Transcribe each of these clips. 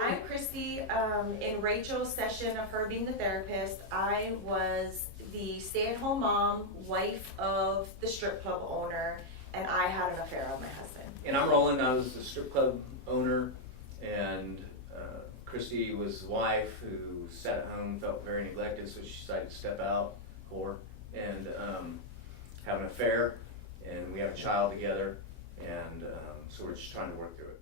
I'm Christy. In Rachel's session of her being the therapist, I was the stay-at-home mom, wife of the strip club owner, and I had an affair with my husband. And I'm Roland. I was the strip club owner, and Christy was the wife who sat at home, felt very neglected, so she decided to step out, whore, and have an affair. And we have a child together, and so we're just trying to work through it.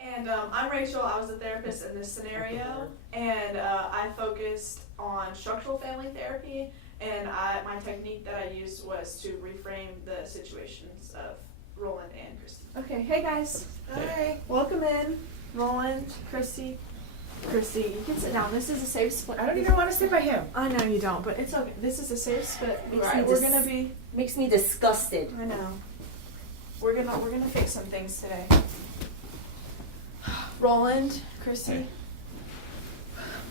And I'm Rachel. I was a therapist in this scenario, and I focused on structural family therapy, and my technique that I used was to reframe the situations of Roland and Christy. Okay, hey guys. Hi. Welcome in, Roland, Christy. Christy, you can sit down. This is a safe split. I don't even want to sit by him. I know you don't, but it's okay. This is a safe split. Right. We're gonna be. Makes me disgusted. I know. We're gonna fix some things today. Roland, Christy. Hey.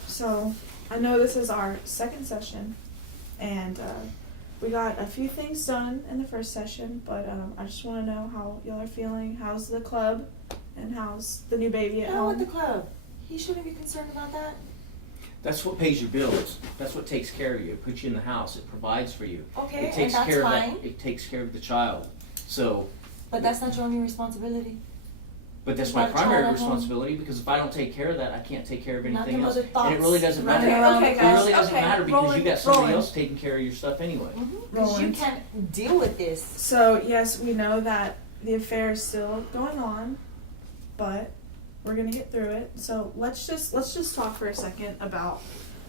So, I know this is our second session, and we got a few things done in the first session, but I just want to know how y'all are feeling. How's the club, and how's the new baby at No, home? with the club. He shouldn't be concerned about that. That's what pays your bills. That's what takes care of you. It puts you in the house. It provides for you. Okay, It takes and that's care fine. of that. It takes care of the child. So, But that's not your only responsibility. but that's You've my got a child primary at home. responsibility, because if I don't take care of that, I can't take care of Not anything them else. other thoughts And it really doesn't matter. running around Okay, the It guys. really doesn't Okay, matter because Roland, you got somebody Roland. else taking care of your stuff anyway. Because you Roland. can't deal with this. So yes, we know that the affair is still going on, but we're gonna get through it. So let's just talk for a second about.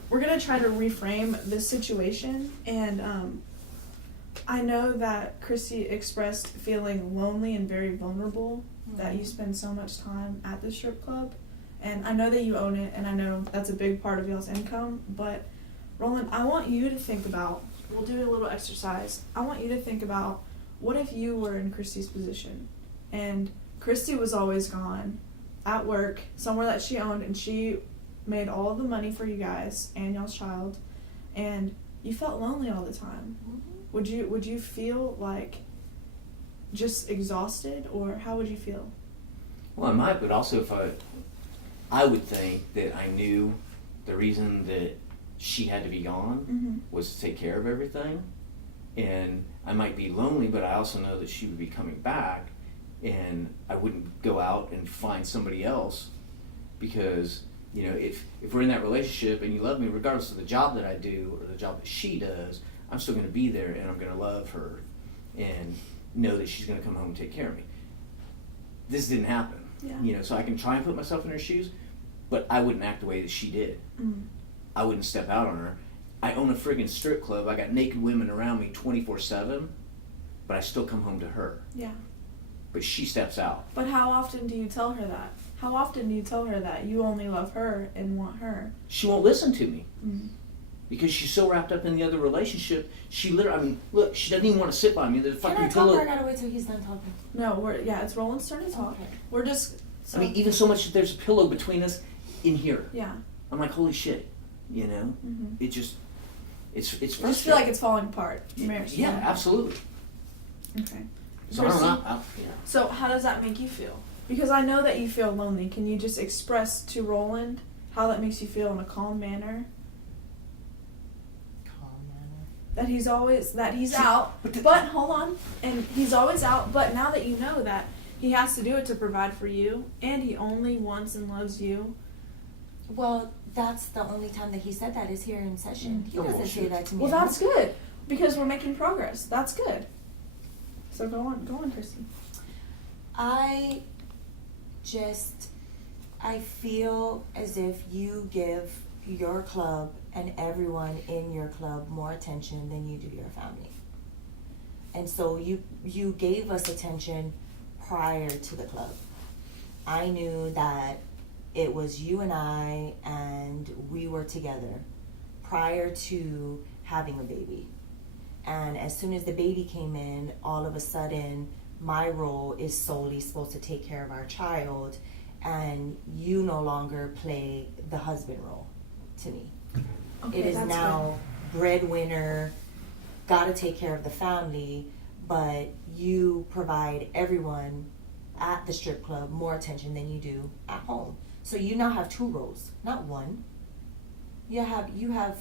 We're gonna try to reframe this situation, and I know that Chrissy expressed feeling lonely and very vulnerable. That you spend so much time at the strip club, and I know that you own it, and I know that's a big part of y'all's income. But Roland, I want you to think about. We'll do a little exercise. I want you to think about, what if you were in Christy's position, and Christy was always gone at work, somewhere that she owned, and she made all of the money for you guys and y'all's child, and you felt lonely all the time. Would you feel like just exhausted, or how would you feel? Well, I might, but also if I would think that I knew the reason that she had to be gone was to take care of everything, and I might be lonely, but I also know that she would be coming back, and I wouldn't go out and find somebody else, because if we're in that relationship and you love me, regardless of the job that I do or the job that she does, I'm still going to be there, and I'm going to love her and know that she's going to come home and take care of me. This didn't happen. Yeah. So I can try and put myself in her shoes, but I wouldn't act the way that she did. I wouldn't step out on her. I own a friggin' strip club. I got naked women around me 24/7, but I still come home to her. Yeah. But she steps out. But how often do you tell her that? How often do you tell her that you only love her and want her? She won't listen to me. Mm. Because she's so wrapped up in the other relationship, she literally, look, she doesn't even want to sit by me. The Can fucking I talk, pillow. or I gotta wait till he's done talking? No, it's Roland's turn to talk. Okay. We're just. So, I mean, even so much that there's a pillow between us in here. yeah. I'm like, holy shit, It just, it's frustrating. I just feel like it's falling apart. Your marriage is Yeah, falling apart. absolutely. Okay. So I don't know. So how does that make you feel? Because I know that you feel lonely. Can you just express to Roland how that makes you feel in a calm manner? That he's out, but hold on, and he's always out, but now that you know that he has to do it to provide for you, and he only wants and loves you. Well, that's the only time that he said that is here in session. He Oh, doesn't say bullshit. that to me. Well, that's good, because we're making progress. That's good. So go on, Christy. I feel as if you give your club and everyone in your club more attention than you do your family. And so you gave us attention prior to the club. I knew that it was you and I, and we were together prior to having a baby. And as soon as the baby came in, all of a sudden, my role is solely supposed to take care of our child, and you no longer play the husband role to me. Okay, It is that's now breadwinner, gotta take care of the family, but you provide everyone at the strip club more attention than you do at home. So you now have 2 roles, not one. You have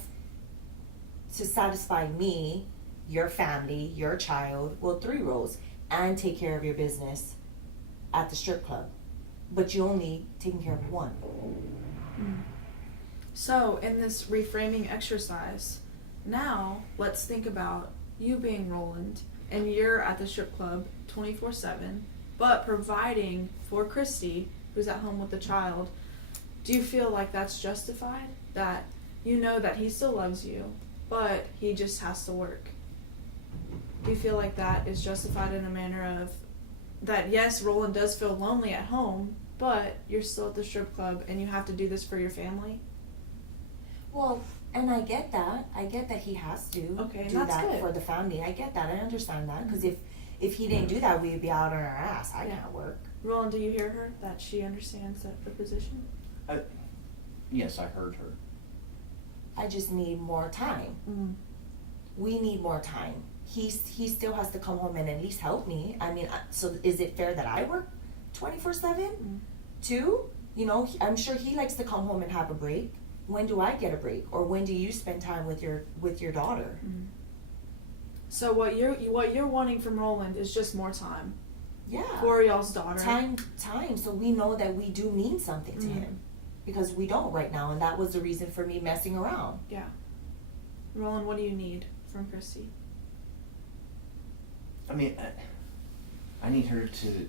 to satisfy me, your family, your child, well, 3 roles, and take care of your business at the strip club. But you only taking care of one. So in this reframing exercise, now let's think about you being Roland and you're at the strip club 24/7, but providing for Christy, who's at home with the child. Do you feel like that's justified? That you know that he still loves you, but he just has to work? Do you feel like that is justified in a manner of that, yes, Roland does feel lonely at home, but you're still at the strip club and you have to do this for your family? Well, and I get that. I get that he has to Okay, do that's that good. for the family. I get that. I understand that. Because if he didn't do that, we'd be out on our ass. I can't work. Roland, do you hear her? That she understands the position? Yes, I heard her. I just need more time. Mm. We need more time. He still has to come home and at least help me. I mean, so is it fair that I work 24/7 too? You know, I'm sure he likes to come home and have a break. When do I get a break, or when do you spend time with your daughter? So what you're wanting from Roland is just more time Yeah, for y'all's daughter. time. So we know that we do mean something to him, because we don't right now, and that was the reason for me messing around. Yeah. Roland, what do you need from Christy? I mean, I need her to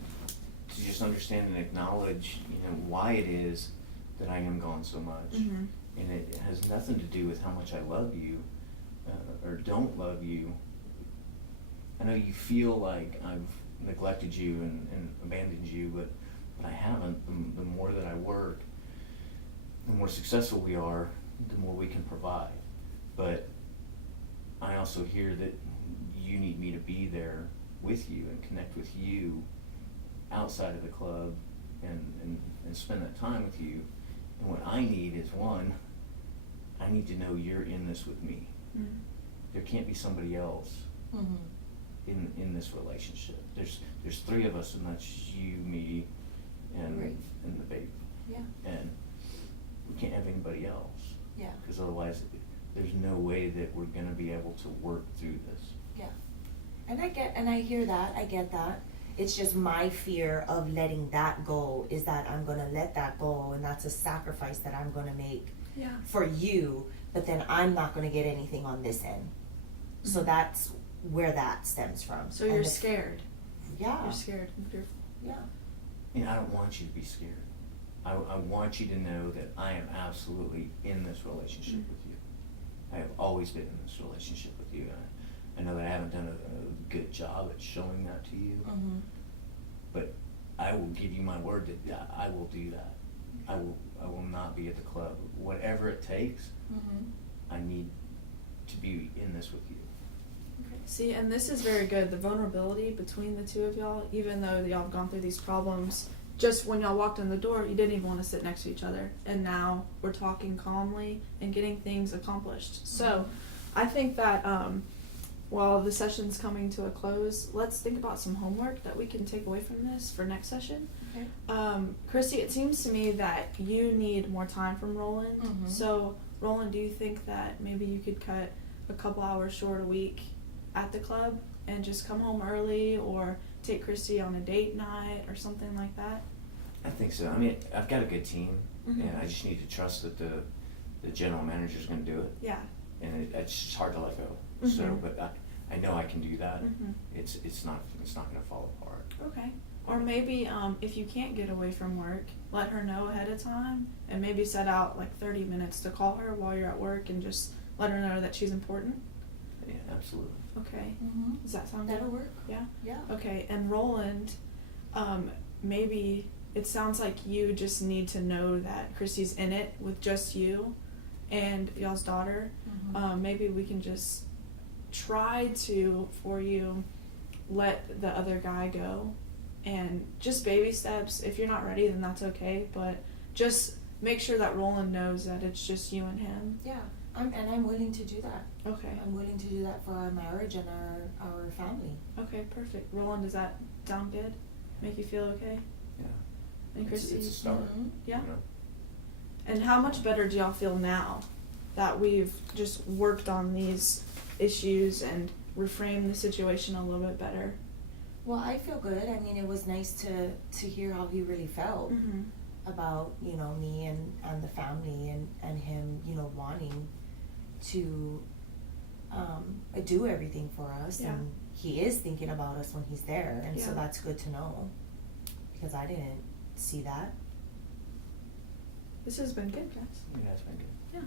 just understand and acknowledge, why it is that I am gone so much. Mm-hmm. And it has nothing to do with how much I love you or don't love you. I know you feel like I've neglected you and abandoned you, but I haven't. The more that I work, the more successful we are, the more we can provide. But I also hear that you need me to be there with you and connect with you outside of the club and spend that time with you. And what I need is, one, I need to know you're in this with me. Mm-hmm. There can't be somebody else in this relationship. There's 3 of us, and that's you, me, and Right. and the baby. Yeah. And we can't have anybody else. Yeah. Because otherwise, there's no way that we're going to be able to work through this. Yeah. And I hear that. I get that. It's just my fear of letting that go is that I'm going to let that go, and that's a sacrifice that I'm going to make for you, but then I'm not going to get anything on this end. So that's where that stems from. So you're scared. Yeah. You're scared and fearful. Yeah. And I don't want you to be scared. I want you to know that I am absolutely in this relationship with you. I have always been in this relationship with you. I know that I haven't done a good job at showing that to you, but I will give you my word that I will do that. I will not be at the club. Whatever it takes, I need to be in this with you. Okay. See, and this is very good. The vulnerability between the 2 of y'all, even though y'all have gone through these problems, just when y'all walked in the door, you didn't even want to sit next to each other. And now we're talking calmly and getting things accomplished. So I think that while the session's coming to a close, let's think about some homework that we can take away from this for next session. Okay. Christy, it seems to me that you need more time from Roland. So, Roland, do you think that maybe you could cut a couple hours short a week at the club and just come home early, or take Christy on a date night or something like that? I think so. I mean, I've got a good team, and I just need to trust that the general manager's going to do it. Yeah. And it's just hard to let go. So, but I know I can do that. It's not going to fall apart. Okay. Or maybe if you can't get away from work, let her know ahead of time, and maybe set out like 30 minutes to call her while you're at work and just let her know that she's important. Yeah, absolutely. Okay. Does that sound That'll good? work. Yeah? Yeah. Okay, and Roland, maybe it sounds like you just need to know that Christy's in it with just you and y'all's daughter. Maybe we can just try to, for you, let the other guy go, and just baby steps. If you're not ready, then that's okay, but just make sure that Roland knows that it's just you and him. Yeah. I'm willing to do that. Okay. I'm willing to do that for our marriage and our family. Okay, perfect. Roland, does that sound good? Make you feel okay? Yeah. And Christy? It's a start. Yeah? You know? And how much better do y'all feel now that we've just worked on these issues and reframed the situation a little bit better? Well, I feel good. I mean, it was nice to hear how he really felt Mm-hmm. about, you know, me and the family and him, you know, wanting to do everything for us. Yeah. And he is thinking about us when he's there. And so Yeah. that's good to know, because I didn't see that. This has been good, guys. Yeah, it's been good. Yeah.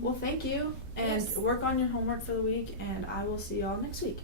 Well, thank you, and Yes. work on your homework for the week, and I will see y'all next week.